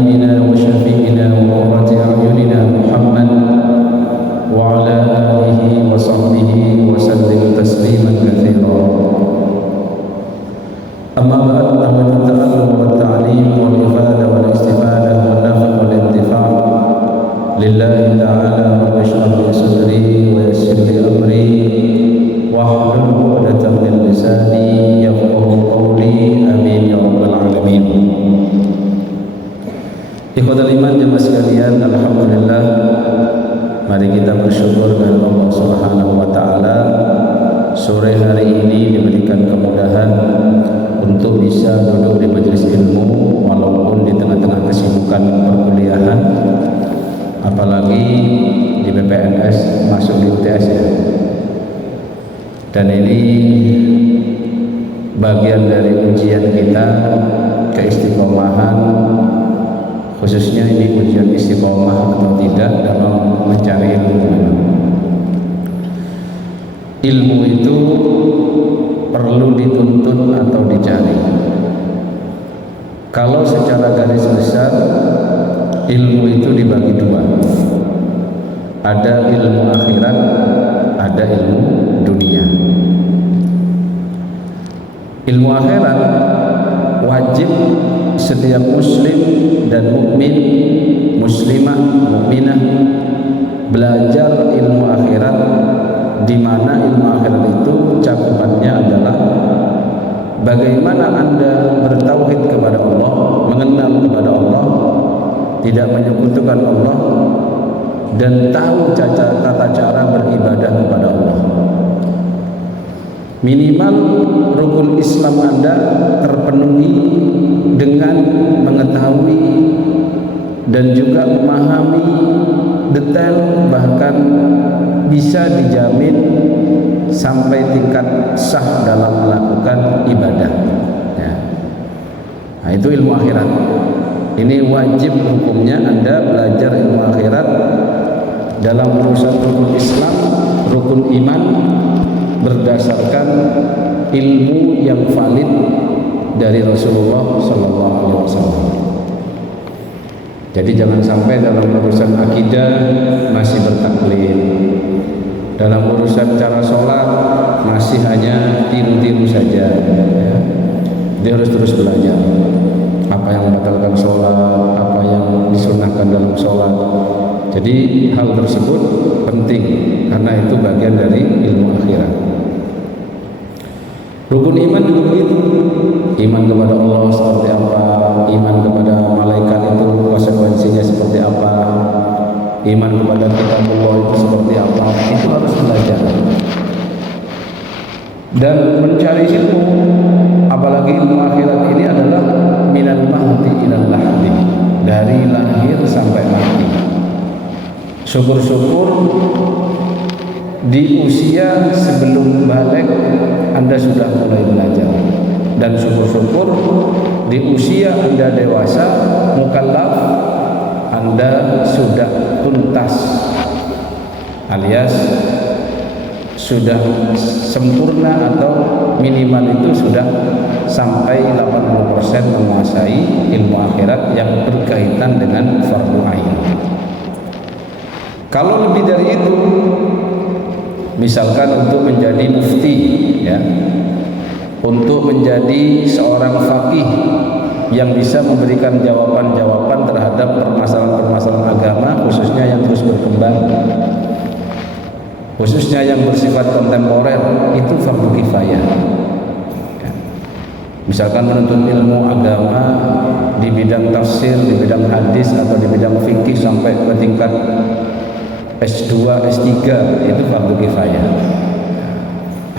حبيبنا وشفيعنا وقرة أعيننا محمد وعلى آله وصحبه وسلم تسليما كثيرا. أما بعد، فمن التعلم والتعليم والإفادة والاستفادة والنفع والانتفاع لله تعالى. رب اشرح لي صدري ويسر لي أمري واحلل عقدة من لساني يفقهوا قولي. آمين يا رب العالمين. Ikhwatul iman jemaah sekalian, alhamdulillah, mari kita bersyukur kepada Allah Subhanahu wa taala. Sore hari ini diberikan kemudahan untuk bisa duduk di majelis ilmu walaupun di tengah-tengah kesibukan perkuliahan, apalagi di BPNS masuk di UTS ya. Dan ini bagian dari ujian kita keistiqomahan, khususnya ini ujian istiqomah atau tidak dalam mencari ilmu. Ilmu itu perlu dituntut atau dicari. Kalau secara garis besar ilmu itu dibagi dua. Ada ilmu akhirat, ada ilmu dunia. Ilmu akhirat wajib setiap muslim dan mukmin, muslimah, mukminah belajar ilmu akhirat, di mana ilmu akhirat itu cakupannya adalah bagaimana Anda bertauhid kepada Allah, mengenal kepada Allah, tidak menyekutukan Allah, dan tahu tata cara beribadah kepada Allah. Minimal rukun Islam Anda terpenuhi dengan mengetahui dan juga memahami detail, bahkan bisa dijamin sampai tingkat sah dalam melakukan ibadah ya. Nah, itu ilmu akhirat. Ini wajib hukumnya Anda belajar ilmu akhirat dalam urusan rukun Islam, rukun iman, berdasarkan ilmu yang valid dari Rasulullah SAW. Jadi jangan sampai dalam urusan akidah masih bertaklid, dalam urusan cara sholat masih hanya tiru-tiru saja ya. Dia harus terus belajar apa yang membatalkan sholat, apa yang disunahkan dalam sholat. Jadi hal tersebut penting karena itu bagian dari ilmu akhirat. Rukun iman juga begitu. Iman kepada Allah seperti apa, iman kepada malaikat itu konsekuensinya seperti apa, iman kepada kitabullah itu seperti apa, itu harus belajar. Dan mencari ilmu, apalagi ilmu akhirat ini adalah minal mahdi ilal lahdi, dari lahir sampai mati. Syukur-syukur di usia sebelum balik Anda sudah mulai belajar, dan syukur-syukur di usia Anda dewasa mukallaf Anda sudah tuntas alias sudah sempurna atau minimal itu sudah sampai 80% menguasai ilmu akhirat yang berkaitan dengan fardu ain. Kalau lebih dari itu, misalkan untuk menjadi mufti ya, untuk menjadi seorang faqih yang bisa memberikan jawaban-jawaban terhadap permasalahan-permasalahan agama, khususnya yang terus berkembang, khususnya yang bersifat kontemporer, itu fardu kifayah ya. Misalkan menuntut ilmu agama di bidang tafsir, di bidang hadis atau di bidang fikih sampai ke tingkat S2, S3, itu fardu kifayah.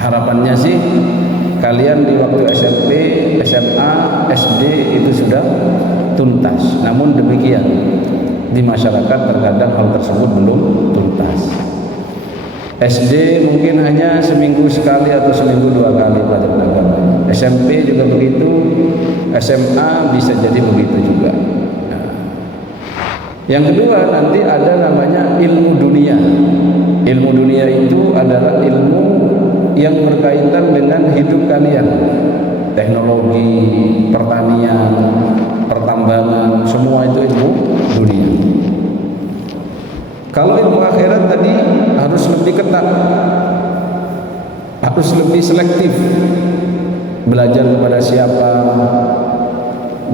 Harapannya sih kalian di waktu SMP, SMA, SD itu sudah tuntas. Namun demikian, di masyarakat terkadang hal tersebut belum tuntas. SD mungkin hanya seminggu sekali atau seminggu 2 kali pelajaran agama. SMP juga begitu, SMA bisa jadi begitu juga. Yang kedua, nanti ada namanya ilmu dunia. Ilmu dunia itu adalah ilmu yang berkaitan dengan hidup kalian. Teknologi, pertanian, pertamanan pertambangan, semua itu ilmu dunia. Kalau ilmu akhirat tadi harus lebih ketat, harus lebih selektif. Belajar kepada siapa,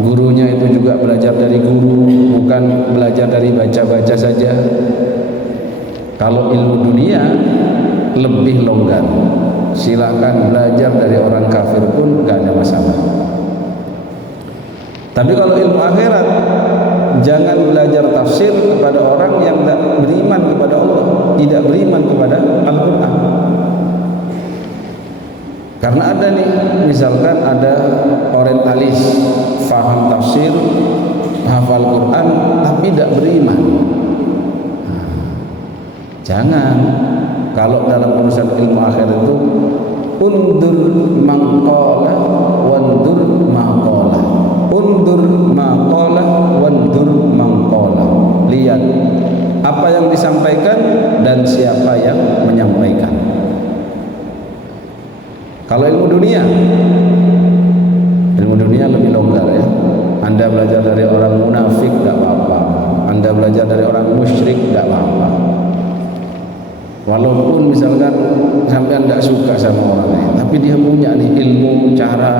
gurunya itu juga belajar dari guru, bukan belajar dari baca-baca saja. Kalau ilmu dunia lebih longgar, silakan belajar dari orang kafir pun gak ada masalah. Tapi kalau ilmu akhirat, jangan belajar tafsir kepada orang yang tidak beriman kepada Allah, tidak beriman kepada Al-Quran. Karena ada nih, misalkan ada orientalis, faham tafsir, hafal Quran, tapi tidak beriman. Jangan. Kalau dalam urusan ilmu akhirat itu undur maqala wandur maqala, undur maqala wandur maqala. Lihat apa yang disampaikan dan siapa yang menyampaikan. Kalau ilmu dunia lebih longgar ya. Anda belajar dari orang munafik tidak apa-apa, Anda belajar dari orang musyrik tidak apa-apa. Walaupun misalkan sampai tidak suka sama orang lain, tapi dia punya nih ilmu cara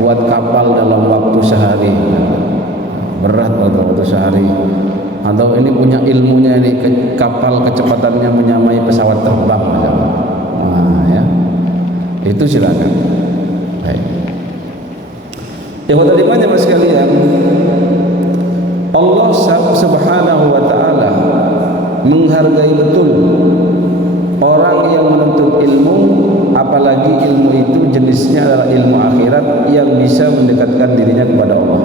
buat kapal dalam waktu sehari, berat waktu sehari. Atau ini punya ilmunya ini kapal kecepatannya menyamai pesawat terbang, nah ya, itu silakan. Baik. Yang tadi mas sekalian, Allah Subhanahu wa Ta'ala menghargai betul orang yang menuntut ilmu, apalagi ilmu itu jenisnya adalah ilmu akhirat yang bisa mendekatkan dirinya kepada Allah.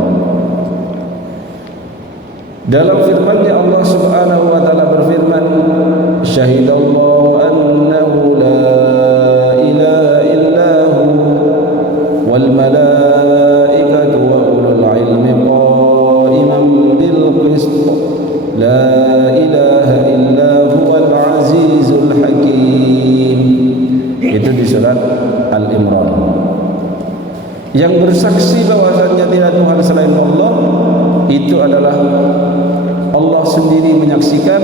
Dalam firman-Nya Allah Subhanahu wa Ta'ala berfirman, syahidallahu annahu la ilaha illahu wal malaikatu wa ulul ilmi qa'iman bil qist la ilaha illa huwal azizul hakim. Itu di surat Al-Imran. Yang bersaksi bahwasannya tidak Tuhan selain Allah itu adalah Allah sendiri menyaksikan,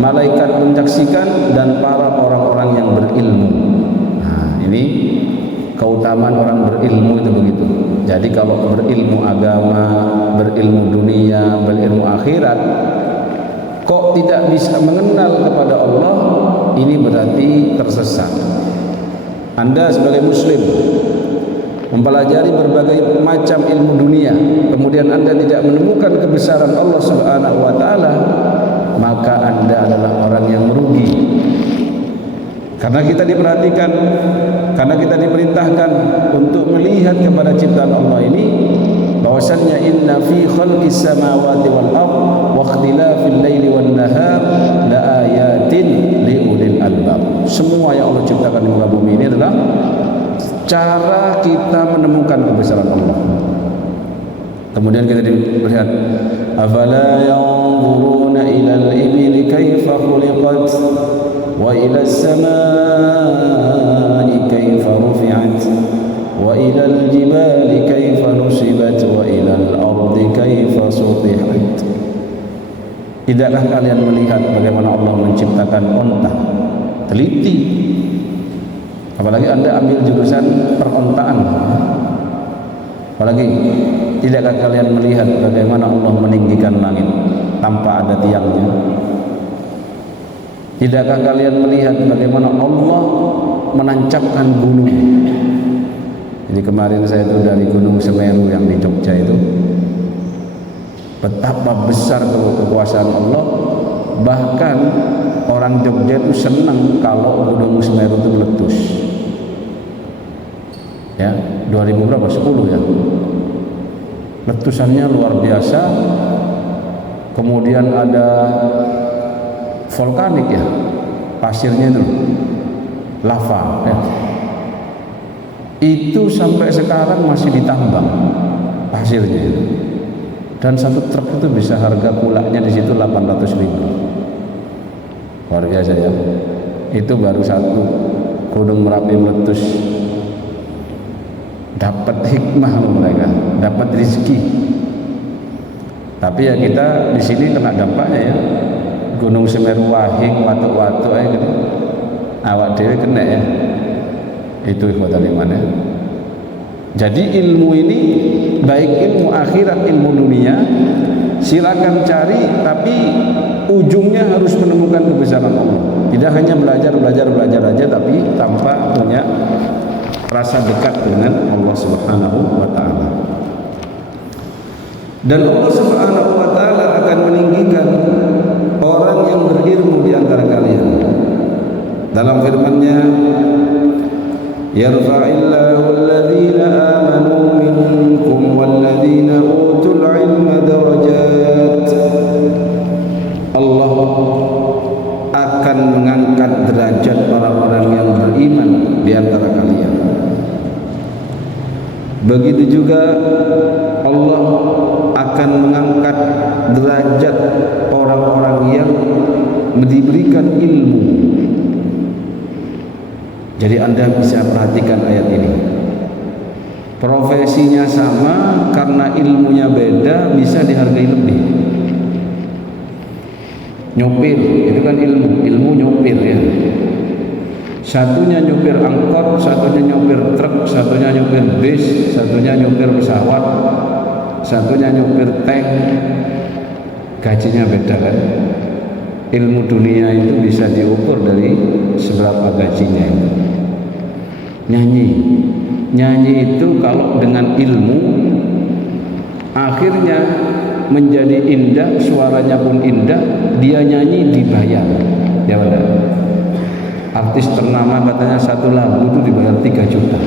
malaikat menyaksikan, dan para orang-orang yang berilmu. Nah, ini keutamaan orang berilmu itu begitu. Jadi kalau berilmu agama, berilmu dunia, berilmu akhirat, kok tidak bisa mengenal kepada Allah, ini berarti tersesat. Anda sebagai muslim mempelajari berbagai macam ilmu dunia, kemudian Anda tidak menemukan kebesaran Allah Subhanahu wa Ta'ala, maka Anda adalah orang yang merugi. Karena kita diperhatikan, karena kita diperintahkan untuk melihat kepada ciptaan Allah ini, bahwasannya inna fi khalqis samawati wal ardh wa ikhtilafil laili wan nahar la ayatin li ulil albab. Semua yang Allah ciptakan di muka bumi ini adalah cara kita menemukan kebesaran Allah. Kemudian kita lihat, afala yanzuruna ilal ibili kaifa khuliqat wa ilas samai kaifa rufi'at wa ilal jibali kaifa nusibat wa ilal ardi kaifa sutihat. Tidakkah kalian melihat bagaimana Allah menciptakan onta? Teliti. Apalagi Anda ambil jurusan perontaan. Apalagi tidakkah kalian melihat bagaimana Allah meninggikan langit tanpa ada tiangnya? Tidakkah kalian melihat bagaimana Allah menancapkan gunung? Jadi kemarin saya itu dari Gunung Semeru yang di Jogja itu, betapa besar kekuasaan Allah. Bahkan orang Jogja itu senang kalau Gunung Semeru itu meletus. Ya, 2000 berapa? 10 ya. Letusannya luar biasa. Kemudian ada vulkanik ya, pasirnya itu lava ya. Itu sampai sekarang masih ditambang pasirnya itu. Dan satu truk itu bisa harga pulaknya di situ 800.000. Luar biasa ya. Itu baru satu Gunung Merapi meletus. Dapat hikmah mereka, dapat rezeki. Tapi ya kita di sini kena dampaknya ya. Gunung Semeru wahing, watuk-watuk aja gitu. Awak dhewe kena ya. Itu ikhwatan iman ya. Jadi ilmu ini baik ilmu akhirat, ilmu dunia, silakan cari, tapi ujungnya harus menemukan kebesaran Allah. Tidak hanya belajar aja, tapi tanpa punya rasa dekat dengan Allah Subhanahu wa taala. Dan Allah Subhanahu wa taala akan meninggikan orang yang berilmu di antara kalian. Dalam firman-Nya, yarfa'illahu alladhina amanu minkum walladhina utul ilma darajat. Allah akan mengangkat derajat orang-orang yang beriman di antara kalian. Begitu juga Allah akan mengangkat derajat orang-orang yang diberikan ilmu. Jadi Anda bisa perhatikan ayat ini. Profesinya sama, karena ilmunya beda bisa dihargai lebih. Nyopir, itu kan ilmu nyopir ya. Satunya nyopir angkot, satunya nyopir truk, satunya nyopir bis, satunya nyopir pesawat, satunya nyopir tank. Gajinya beda kan. Ilmu dunia itu bisa diukur dari seberapa gajinya itu. Nyanyi itu kalau dengan ilmu akhirnya menjadi indah, suaranya pun indah, dia nyanyi dibayar. Ya benar. Artis ternama katanya satu lagu itu dibayar 3 juta.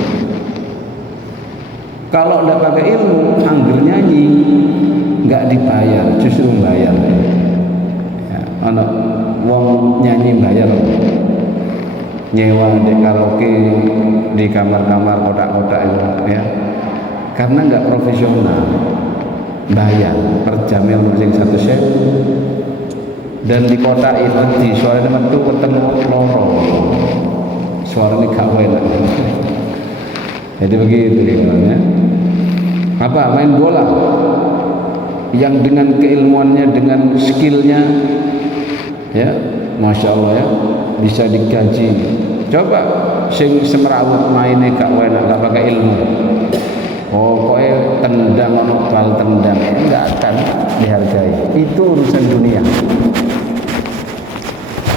Kalau tidak pakai ilmu, anggur nyanyi nggak dibayar, justru membayar. Ya, ono wong nyanyi bayar, nyewa di karaoke di kamar-kamar kotak-kotak itu, ya, karena nggak profesional, bayar per jamnya mungkin 100.000. Dan di kota itu di suara teman tuh ketemu loro, suara ini gak enak. Jadi begitu ya. Apa main bola yang dengan keilmuannya, dengan skillnya, ya, masya Allah ya, bisa digaji. Coba sing semerawut mainnya gak enak, gak pakai ilmu. Oh, pokoknya tendang, bal tendang, enggak akan dihargai. Itu urusan dunia.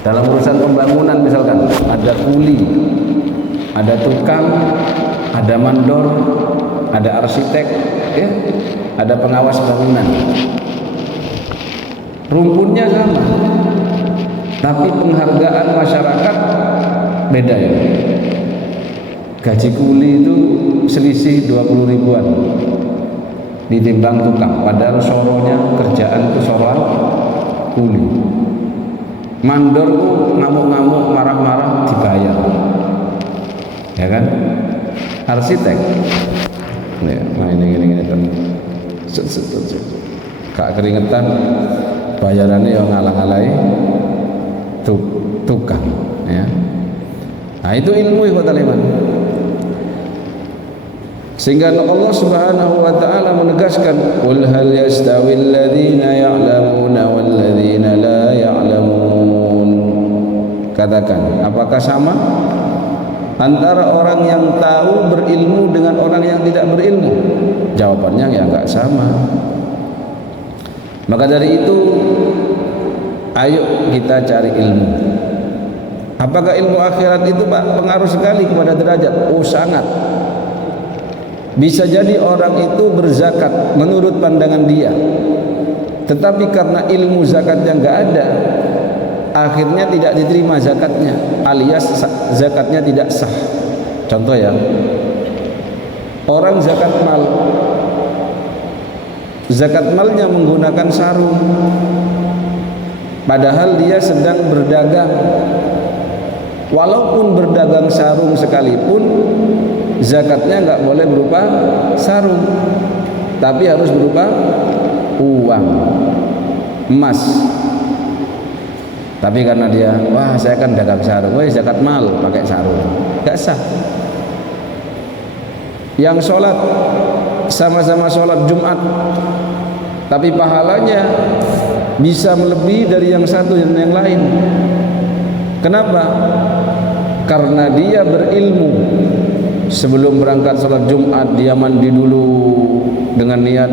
Dalam urusan pembangunan misalkan ada kuli, ada tukang, ada mandor, ada arsitek, ya, ada pengawas bangunan. Rumpunnya sama, tapi penghargaan masyarakat beda ya. Gaji kuli itu selisih 20 ribuan ditimbang tukang, padahal soronya kerjaan itu soroan kuli. Mandor itu ngamuk-ngamuk, marah-marah, dibayar, ya kan? Arsitek, nah ini kan, gak keringetan, bayarannya yang ngalah-ngalahi tukang, ya. Nah itu ilmu ikhwatal iman. Sehingga Allah Subhanahu wa taala menegaskan, "Qul hal yastawil ladzina ya'lamuna wal ladzina la ya'lamun." Katakan, apakah sama antara orang yang tahu berilmu dengan orang yang tidak berilmu? Jawabannya ya enggak sama. Maka dari itu, ayo kita cari ilmu. Apakah ilmu akhirat itu Pak pengaruh sekali kepada derajat? Oh, sangat. Bisa jadi orang itu berzakat menurut pandangan dia, tetapi karena ilmu zakatnya nggak ada, akhirnya tidak diterima zakatnya, alias zakatnya tidak sah. Contoh ya, orang zakat mal, zakat malnya menggunakan sarung, padahal dia sedang berdagang. Walaupun berdagang sarung sekalipun, zakatnya nggak boleh berupa sarung, tapi harus berupa uang, emas. Tapi karena dia, wah saya kan dagang sarung, wah zakat mal pakai sarung, nggak sah. Yang sholat sama-sama sholat Jumat, tapi pahalanya bisa melebihi dari yang satu dan yang lain. Kenapa? Karena dia berilmu. Sebelum berangkat salat Jumat dia mandi dulu dengan niat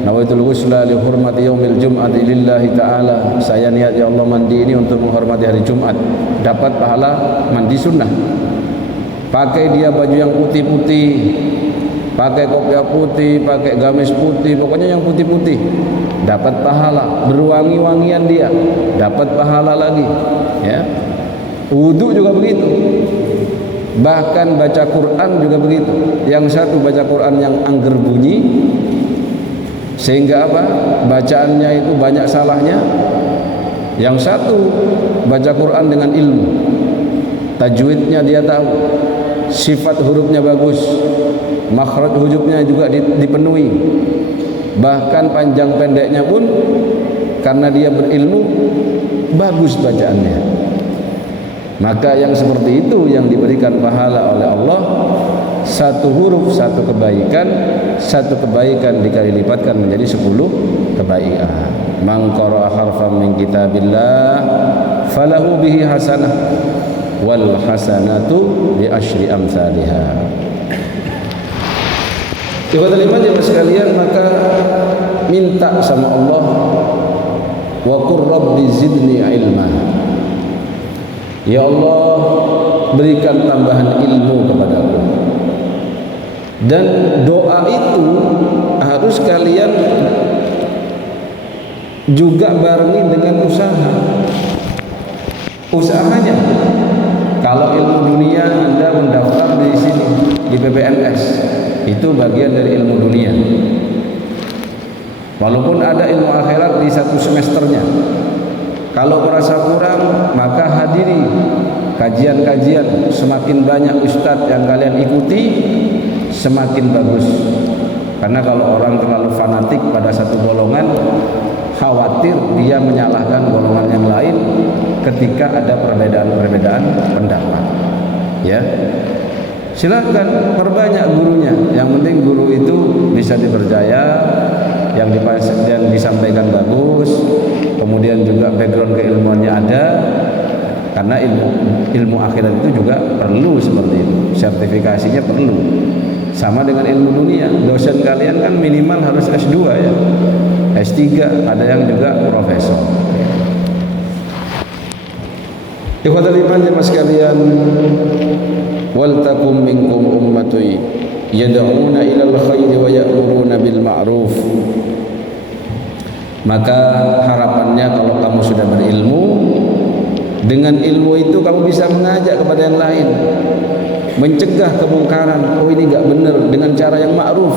nawaitul ghusla li hurmati yaumil jum'ati lillahi ta'ala. Saya niat ya Allah mandi ini untuk menghormati hari Jumat, dapat pahala mandi sunnah. Pakai dia baju yang putih-putih, pakai kopiah putih, pakai gamis putih, pokoknya yang putih-putih, dapat pahala. Berwangi-wangian dia, dapat pahala lagi, ya. Wudu juga begitu. Bahkan baca Quran juga begitu. Yang satu baca Quran yang angger bunyi, sehingga apa? Bacaannya itu banyak salahnya. Yang satu baca Quran dengan ilmu, tajwidnya dia tahu, sifat hurufnya bagus, makhraj hurufnya juga dipenuhi, bahkan panjang pendeknya pun karena dia berilmu bagus bacaannya. Maka yang seperti itu yang diberikan pahala oleh Allah, satu huruf satu kebaikan dikali lipatkan menjadi 10 kebaikan. Man qara'a harfan min kitabillah falahu bihi hasanah wal hasanatu bi asyri amsalha. Ikhwatul iman jemaah sekalian, maka minta sama Allah, wa qur rabbi zidni ilma. Ya Allah, berikan tambahan ilmu kepadaku. Dan doa itu harus kalian juga barengi dengan usaha. Usahanya, kalau ilmu dunia Anda mendaftar di sini di PPNS, itu bagian dari ilmu dunia. Walaupun ada ilmu akhirat di satu semesternya. Kalau merasa kurang, maka hadiri kajian-kajian. Semakin banyak ustadz yang kalian ikuti, semakin bagus. Karena kalau orang terlalu fanatik pada satu golongan, khawatir dia menyalahkan golongan yang lain ketika ada perbedaan-perbedaan pendapat. Ya, silakan perbanyak gurunya. Yang penting guru itu bisa dipercaya, yang disampaikan bagus, kemudian juga background keilmuannya ada. Karena ilmu akhirat itu juga perlu seperti itu, sertifikasinya perlu. Sama dengan ilmu dunia, dosen kalian kan minimal harus S2 ya, S3, ada yang juga profesor. Ikhwatul iman jemaah sekalian, wal takum minkum ummatun yad'una ilal khairi wa ya'muruna bil ma'ruf. Maka harapannya kalau kamu sudah berilmu, dengan ilmu itu kamu bisa mengajak kepada yang lain, mencegah kemungkaran. Oh ini enggak benar, dengan cara yang ma'ruf,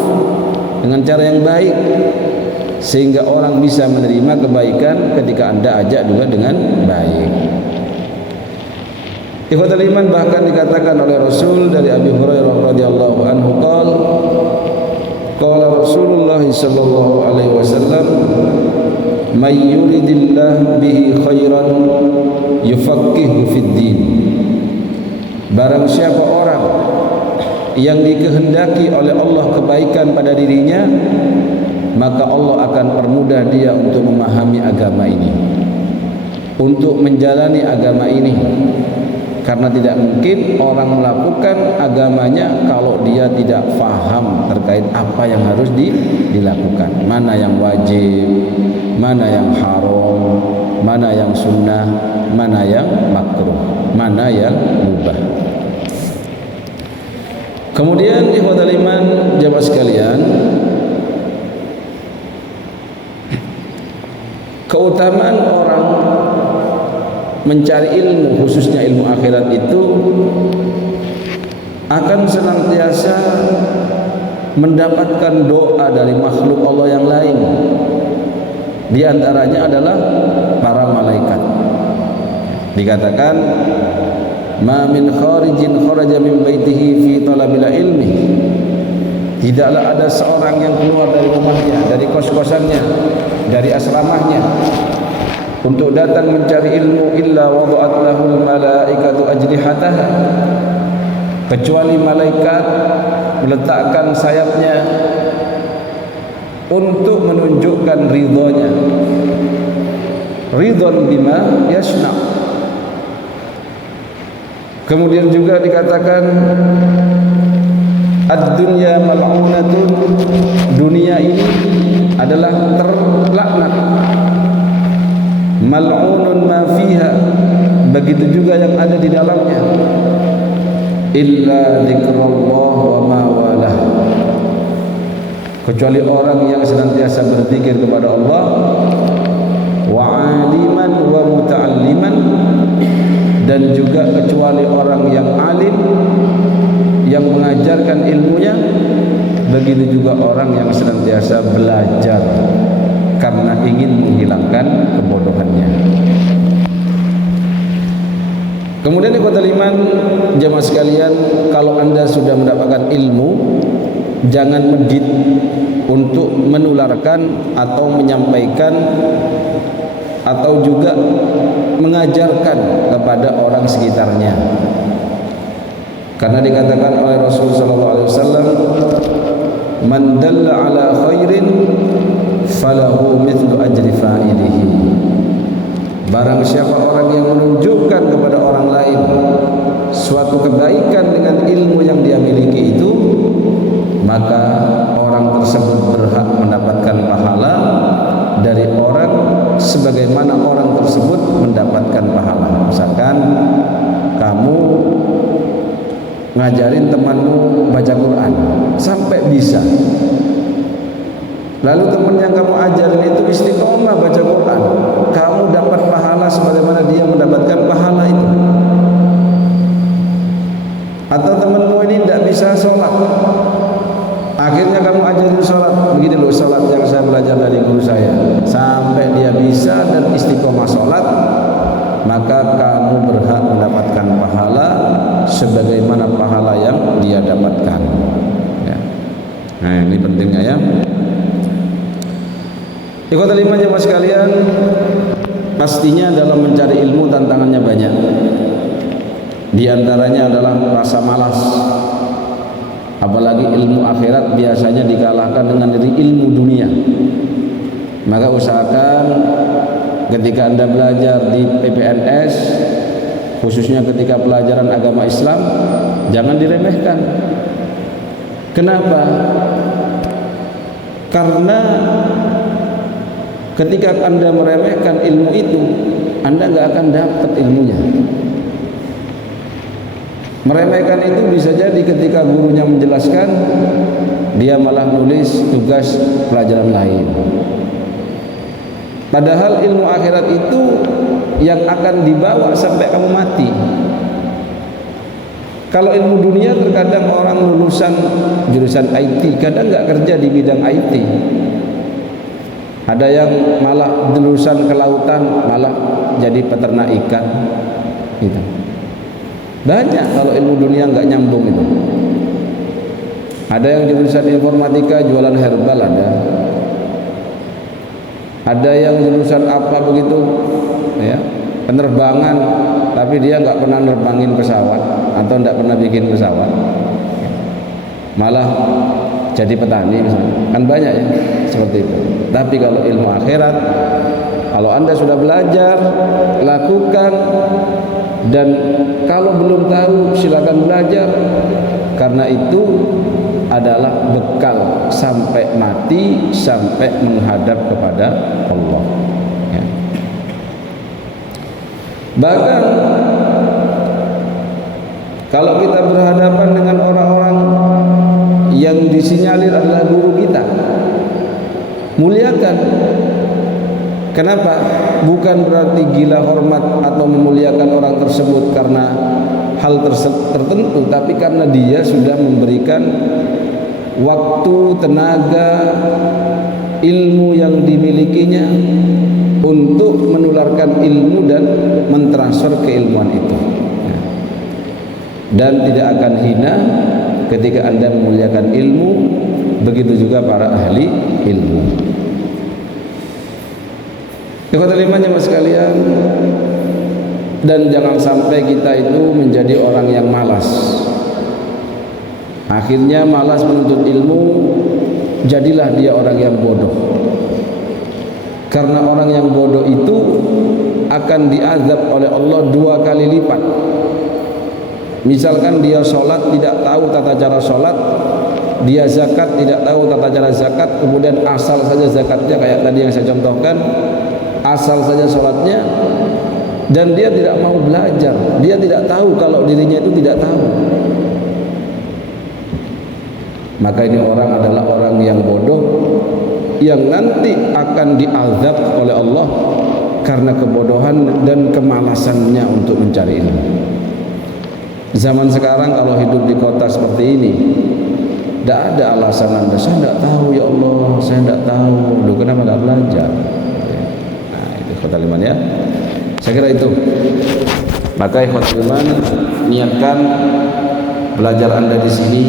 dengan cara yang baik, sehingga orang bisa menerima kebaikan ketika Anda ajak juga dengan baik. Ikhwatul iman, bahkan dikatakan oleh Rasul dari Abi Hurairah radhiyallahu anhu qala Rasulullah sallallahu alaihi wasallam, may yuridillah bihi khairan yufaqihu fid din. Barang siapa orang yang dikehendaki oleh Allah kebaikan pada dirinya, maka Allah akan permudah dia untuk memahami agama ini, untuk menjalani agama ini. Karena tidak mungkin orang melakukan agamanya kalau dia tidak faham terkait apa yang harus dilakukan, mana yang wajib, mana yang haram, mana yang sunnah, mana yang makruh, mana yang mubah. Kemudian ikhwatul iman jemaah sekalian, keutamaan orang mencari ilmu, khususnya ilmu akhirat itu, akan senantiasa mendapatkan doa dari makhluk Allah yang lain. Di antaranya adalah para malaikat. Dikatakan, ma min kharijin kharaja min baitihi fi talabil ilmi. Tidaklah ada seorang yang keluar dari rumahnya, dari kos-kosannya, dari asramahnya untuk datang mencari ilmu, illa wada'at lahul malaikatu ajnihataha, kecuali malaikat meletakkan sayapnya untuk menunjukkan ridhonya, ridhon bima yasna. Kemudian juga dikatakan ad-dunya mal'unatun, dunia ini adalah terlaknat, mal'unun ma fiha, begitu juga yang ada di dalamnya, illa dzikrullah wa ma walah, kecuali orang yang senantiasa berzikir kepada Allah, wa aliman wa muta'alliman, dan juga kecuali orang yang alim yang mengajarkan ilmunya, begitu juga orang yang senantiasa belajar karena ingin menghilangkan kebodohannya. Kemudian ikhwatul iman, jamaah sekalian, kalau Anda sudah mendapatkan ilmu, jangan medit untuk menularkan atau menyampaikan atau juga mengajarkan kepada orang sekitarnya. Karena dikatakan oleh Rasul sallallahu alaihi wasallam, man dalla ala khairin falahu mithlu ajri fa'ilihi. Barang siapa orang yang menunjukkan kepada orang lain suatu kebaikan dengan ilmu yang dia miliki itu, maka orang tersebut berhak mendapatkan pahala dari orang sebagaimana orang tersebut mendapatkan pahala. Misalkan kamu ngajarin temanmu baca Quran sampai bisa, lalu teman yang kamu ajarin itu istiqomah baca Quran, kamu dapat pahala sebagaimana dia mendapatkan pahala itu. Atau temanmu ini tidak bisa sholat, akhirnya kamu ajarin sholat, begini loh sholat yang saya belajar dari guru saya, sampai dia bisa dan istiqomah sholat, maka kamu berhak mendapatkan pahala sebagaimana pahala yang dia dapatkan ya. Nah ini pentingnya ya. Ikhwatul iman jemaah sekalian, pastinya dalam mencari ilmu tantangannya banyak. Di antaranya adalah rasa malas. Apalagi ilmu akhirat biasanya dikalahkan dengan ilmu dunia. Maka usahakan ketika Anda belajar di PPNS, khususnya ketika pelajaran agama Islam, jangan diremehkan. Kenapa? Karena ketika Anda meremehkan ilmu itu, Anda nggak akan dapat ilmunya. Meremehkan itu bisa jadi ketika gurunya menjelaskan, dia malah nulis tugas pelajaran lain. Padahal ilmu akhirat itu yang akan dibawa sampai kamu mati. Kalau ilmu dunia terkadang orang lulusan jurusan IT kadang nggak kerja di bidang IT. Ada yang malah lulusan kelautan malah jadi peternak ikan gitu. Banyak kalau ilmu dunia nggak nyambung itu. Ada yang jurusan informatika jualan herbal ada. Ada yang jurusan apa begitu ya, penerbangan, tapi dia nggak pernah nerbangin pesawat atau nggak pernah bikin pesawat, malah jadi petani misalnya. Kan banyak ya seperti itu. Tapi kalau ilmu akhirat, kalau Anda sudah belajar, lakukan, dan kalau belum tahu silakan belajar, karena itu adalah bekal sampai mati, sampai menghadap kepada Allah ya. Bahkan kalau kita berhadapan dengan orang-orang yang disinyalir adalah guru kita, muliakan. Kenapa? Bukan berarti gila hormat atau memuliakan orang tersebut karena hal tertentu, tapi karena dia sudah memberikan waktu, tenaga, ilmu yang dimilikinya untuk menularkan ilmu dan mentransfer keilmuan itu. Dan tidak akan hina ketika Anda memuliakan ilmu, begitu juga para ahli ilmu. Ikhwatul iman jemaah sekalian, dan jangan sampai kita itu menjadi orang yang malas. Akhirnya malas menuntut ilmu, jadilah dia orang yang bodoh. Karena orang yang bodoh itu akan diazab oleh Allah 2 kali lipat. Misalkan dia sholat tidak tahu tata cara sholat, dia zakat tidak tahu tata cara zakat, kemudian asal saja zakatnya kayak tadi yang saya contohkan, asal saja sholatnya, dan dia tidak mau belajar, dia tidak tahu kalau dirinya itu tidak tahu. Maka ini orang adalah orang yang bodoh, yang nanti akan diazab oleh Allah karena kebodohan dan kemalasannya untuk mencari ilmu. Zaman sekarang kalau hidup di kota seperti ini, tidak ada alasan Anda, saya tidak tahu ya Allah, saya tidak tahu. Loh, kenapa tidak belajar? Nah, itu ikhwatul iman ya. Saya kira itu. Maka ikhwatul iman, niatkan belajar Anda di sini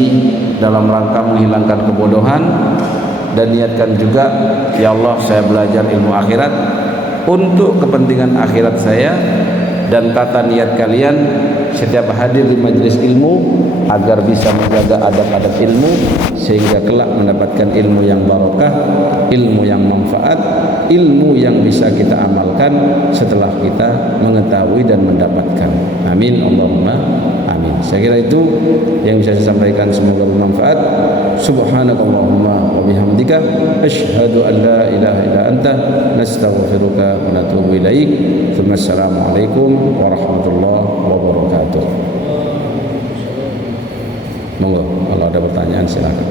dalam rangka menghilangkan kebodohan, dan niatkan juga, ya Allah, saya belajar ilmu akhirat untuk kepentingan akhirat saya, dan tata niat kalian setiap hadir di majelis ilmu agar bisa menjaga adab-adab ilmu sehingga kelak mendapatkan ilmu yang barokah, ilmu yang manfaat, ilmu yang bisa kita amalkan setelah kita mengetahui dan mendapatkan. Amin Allahumma amin. Saya kira itu yang bisa saya sampaikan, semoga bermanfaat. Subhanakallahumma wa bihamdika asyhadu an la ilaha illa anta nastaghfiruka wa natubu ilaik. Assalamualaikum warahmatullahi wabarakatuh. Monggo kalau ada pertanyaan silakan.